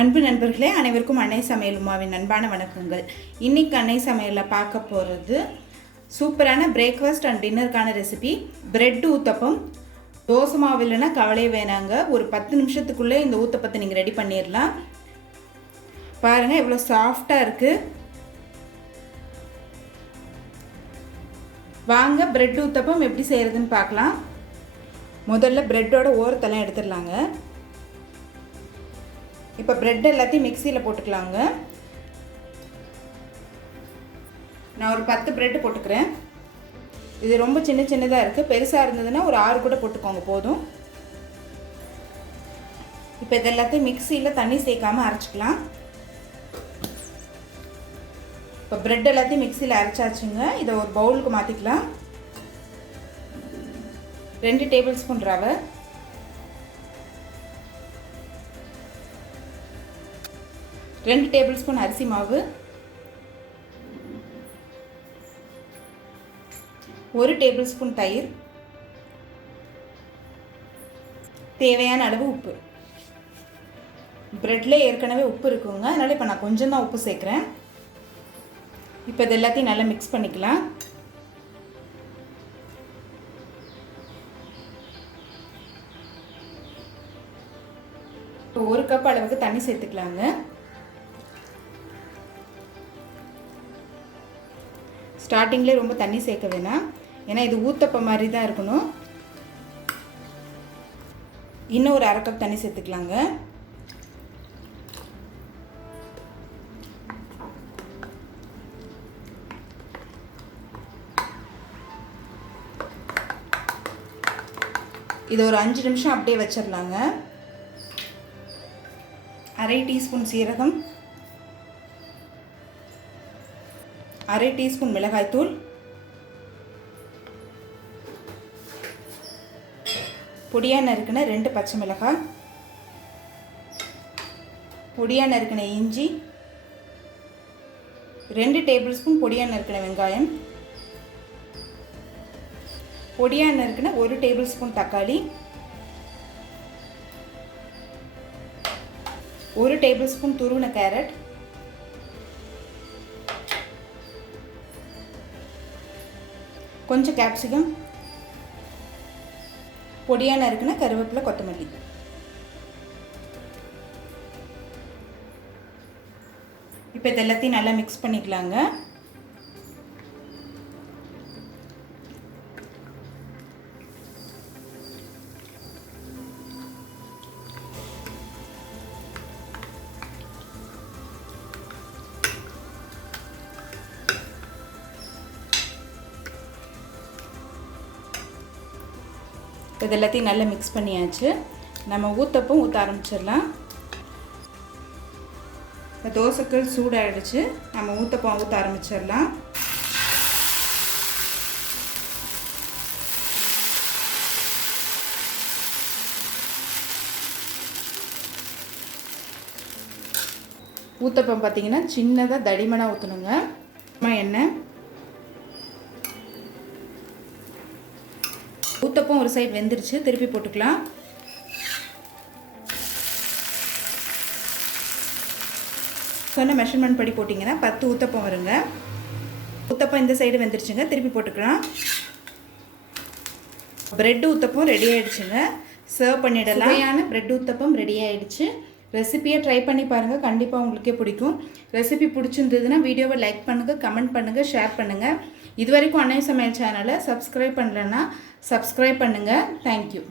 அன்பு நண்பர்களே, அனைவருக்கும் அன்னை சமையல் உமாவின் அன்பான வணக்கங்கள். இன்றைக்கி அன்னை சமையலில் பார்க்க போகிறது சூப்பரான பிரேக்ஃபாஸ்ட் அண்ட் டின்னருக்கான ரெசிபி பிரெட் ஊத்தப்பம். தோசை மாவு இல்லைன்னா கவலையே வேணாங்க, ஒரு 10 நிமிஷத்துக்குள்ளே இந்த ஊத்தப்பத்தை நீங்கள் ரெடி பண்ணிடலாம். பாருங்கள் எவ்வளோ சாஃப்டாக இருக்குது. வாங்க பிரெட் ஊத்தப்பம் எப்படி செய்கிறதுன்னு பார்க்கலாம். முதல்ல பிரெட்டோட ஓரத்தெல்லாம் எடுத்துடலாங்க. இப்போ பிரெட் எல்லாத்தையும் மிக்சியில் போட்டுக்கலாங்க. நான் ஒரு 10 பிரெட் போட்டுக்கிறேன். இது ரொம்ப சின்னதாக இருக்குது, பெருசாக இருந்ததுன்னா ஒரு 6 கூட போட்டுக்கோங்க போதும். இப்போ இது எல்லாத்தையும் மிக்சியில் தண்ணி சேர்க்காமல் அரைச்சிக்கலாம். இப்போ பிரெட் எல்லாத்தையும் மிக்சியில் அரைச்சாச்சுங்க. இதை ஒரு பவுலுக்கு மாற்றிக்கலாம். 2 டேபிள் ஸ்பூன் ரவை, 2 டேபிள் ஸ்பூன் அரிசி மாவு, 1 டேபிள் ஸ்பூன் தயிர், தேவையான அளவு உப்பு. பிரெட்ல ஏற்கனவே உப்பு இருக்குங்க, அதனால் இப்போ நான் கொஞ்சம் தான் உப்பு சேர்க்குறேன். இப்போ இது எல்லாத்தையும் நல்லா மிக்ஸ் பண்ணிக்கலாம். இப்போ 1 கப் அளவுக்கு தண்ணி சேர்த்துக்கலாங்க. ஸ்டார்டிங்லேயே ரொம்ப தண்ணி சேர்க்க வேணாம், ஏன்னா இது ஊத்தப்பம் மாதிரி தான் இருக்கணும். இன்னும் ஒரு 1/2 கப் தண்ணி சேர்த்துக்கலாங்க. இது ஒரு 5 நிமிஷம் அப்படியே வச்சிடலாங்க. 1/2 டீஸ்பூன் சீரகம், 1/2 டீஸ்பூன் மிளகாய்த்தூள், பொடியாக நறுக்கின 2 பச்சை மிளகாய், பொடியாக நறுக்கின இஞ்சி, 2 டேபிள் ஸ்பூன் பொடியாக நறுக்கின வெங்காயம், பொடியாக நறுக்கின 1 டேபிள் ஸ்பூன் தக்காளி, 1 டேபிள் ஸ்பூன் துருவின கேரட், கொஞ்சம் கேப்சிகம், பொடியாக நறுக்கின கருவேப்பிலை, கொத்தமல்லி. இப்போ இது எல்லாத்தையும் நல்லா மிக்ஸ் பண்ணிக்கலாங்க. இது எல்லாத்தையும் நல்லா மிக்ஸ் பண்ணியாச்சு. நம்ம ஊத்தப்பம் ஊற்ற ஆரம்பிச்சிடலாம். இந்த தோசைக்கல் சூடாகிடுச்சு, நம்ம ஊத்தப்பம் ஊற்ற ஆரம்பிச்சிடலாம். ஊத்தப்பம் பார்த்திங்கன்னா சின்னதாக தடிமனாக ஊற்றணுங்க. எண்ணெய் ஊத்தப்பம் ஒரு சைடு வெந்துருச்சு, திருப்பி போட்டுக்கலாம். சொன்ன மெஷர்மெண்ட் படி போட்டிங்கன்னா 10 ஊத்தப்பம் வருங்க. ஊத்தப்பம் இந்த சைடு வெந்துருச்சுங்க, திருப்பி போட்டுக்கலாம். பிரெட் ஊத்தப்பம் ரெடி ஆகிடுச்சுங்க, சர்வ் பண்ணிடலாம். சுவையான பிரெட் ஊத்தப்பம் ரெடி ஆகிடுச்சு. ரெசிபியை ட்ரை பண்ணி பாருங்கள், கண்டிப்பாக உங்களுக்கே பிடிக்கும். ரெசிபி பிடிச்சிருந்ததுன்னா வீடியோவை லைக் பண்ணுங்கள், கமெண்ட் பண்ணுங்கள், ஷேர் பண்ணுங்கள். இது வரைக்கும் அன்னை சமையல் சேனலை சப்ஸ்கிரைப் பண்ணலைன்னா சப்ஸ்கிரைப் பண்ணுங்கள். தேங்க்யூ.